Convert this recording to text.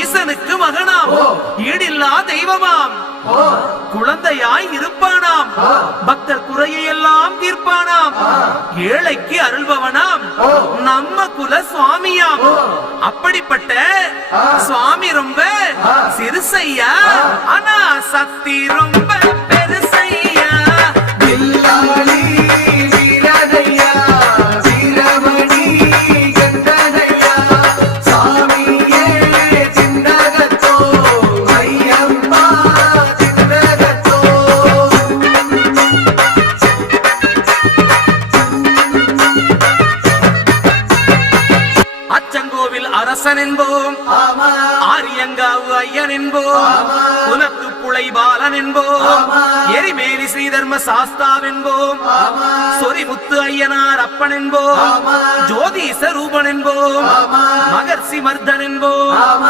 ஈசனுக்கு மகனாம், ஈடில்லா தெய்வமாம், குழந்தையாய் இருப்பானாம், பக்தர் குறையை எல்லாம் தீர்ப்பானாம், ஏழைக்கு அருள்பவனாம், நம்ம குல சுவாமியாம். அப்படிப்பட்ட சுவாமி ரொம்ப சிறுசையா, ஆனா சக்தி ரொம்ப பெருசையா. அரசன் என்போம், ஆரியங்காவு ஐயன் என்போம், குலத்து புலை பாலன் என்போம், எரிமேலி ஸ்ரீதர்ம சாஸ்தாவென்போம், சொரிமுத்து ஐயனார் அப்பன் என்போம், ஜோதிச ரூபன் என்போம், மகர்ஷி மர்தன் என்போம்.